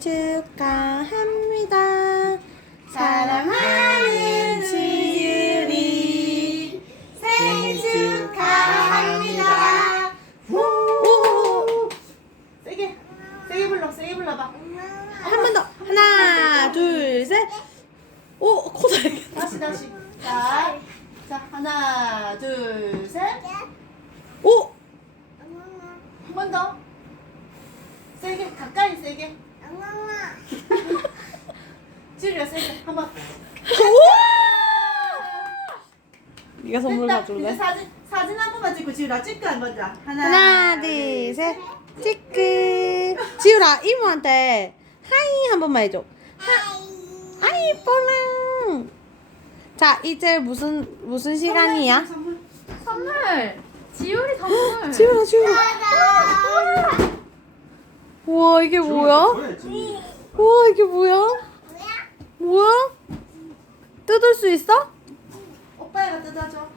축하합니다. 사랑하는 지율이 생일 축하합니다. 오! 세게 세게 불러 세게 불러봐 한 번 더. 하나, 둘, 셋. 오, 코다. 다시 다시 자, 자 하나 둘 셋 오! 한 번 더 세게 가까이 세게 지우야 세게 한번 네가 선물 됐다 이제 가져올래? 사진 사진 한 번만 찍고 지우라 찍고 한 번자 하나 하나, 둘, 셋. 찌끄. 지우라, 이모한테 하이 한 번만 해줘. 하이, 뽀랑. 자, 이제 무슨, 무슨 시간이야? 선물 선물. 지율이 선물. 지우라, 지우라. 우와, 이게 뭐야? 우와, 이게 뭐야? 뭐야? 뜯을 수 있어? 오빠가 뜯어줘